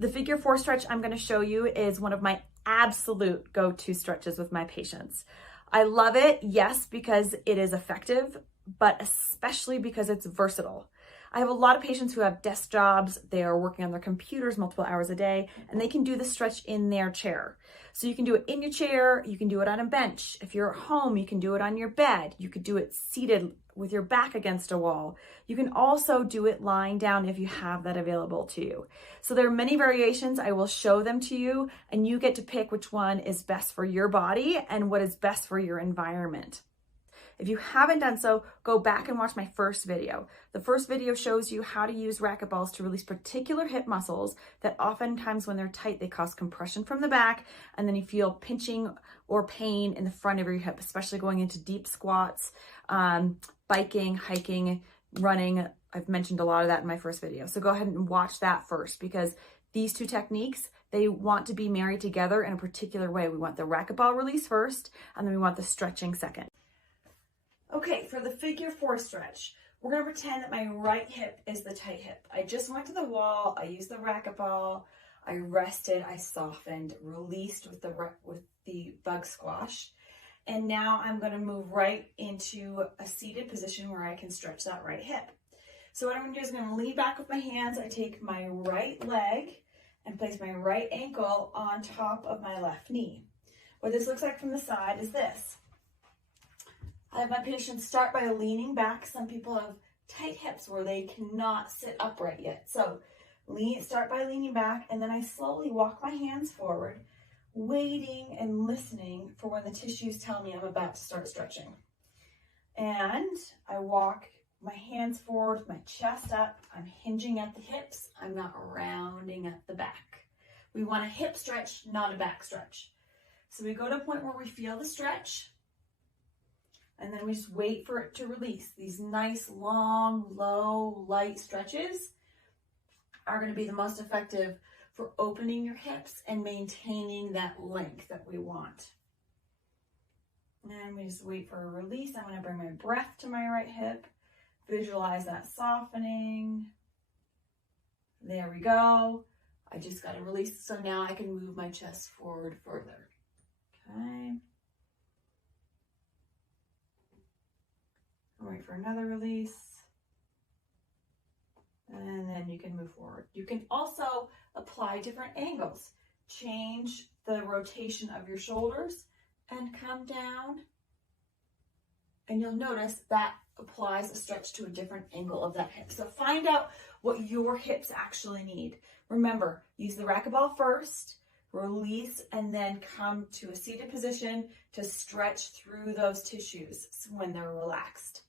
The Figure-4 stretch I'm going to show you is one of my absolute go-to stretches with my patients. I love it, yes, because it is effective, but especially because it's versatile. I have a lot of patients who have desk jobs. They are working on their computers multiple hours a day, and they can do the stretch in their chair. So you can do it in your chair, you can do it on a bench. If you're at home, you can do it on your bed. You could do it seated with your back against a wall. You can also do it lying down if you have that available to you. So there are many variations. I will show them to you, and you get to pick which one is best for your body and what is best for your environment. If you haven't done so, go back and watch my first video. The first video shows you how to use racquetballs to release particular hip muscles that oftentimes when they're tight, they cause compression from the back, and then you feel pinching or pain in the front of your hip, especially going into deep squats, biking, hiking, running. I've mentioned a lot of that in my first video. So go ahead and watch that first, because these two techniques, they want to be married together in a particular way. We want the racquetball release first, and then we want the stretching second. Okay, for the Figure-4 stretch, we're going to pretend that my right hip is the tight hip. I just went to the wall, I used the racquetball, I rested, I softened, released with the bug squash, and now I'm going to move right into a seated position where I can stretch that right hip. So what I'm going to do is I'm going to lean back with my hands. I take my right leg and place my right ankle on top of my left knee. What this looks like from the side is this. I have my patients start by leaning back. Some people have tight hips where they cannot sit upright yet. So start by leaning back, and then I slowly walk my hands forward, waiting and listening for when the tissues tell me I'm about to start stretching. And I walk my hands forward, my chest up. I'm hinging at the hips. I'm not rounding at the back. We want a hip stretch, not a back stretch. So we go to a point where we feel the stretch, and then we just wait for it to release. These nice, long, low, light stretches are going to be the most effective for opening your hips and maintaining that length that we want. And we just wait for a release. I'm going to bring my breath to my right hip. Visualize that softening. There we go. I just got to release, so now I can move my chest forward further. Okay. Wait for another release. And then you can move forward. You can also apply different angles. Change the rotation of your shoulders and come down. And you'll notice that applies a stretch to a different angle of that hip. So find out what your hips actually need. Remember, use the racquetball first, release, and then come to a seated position to stretch through those tissues when they're relaxed.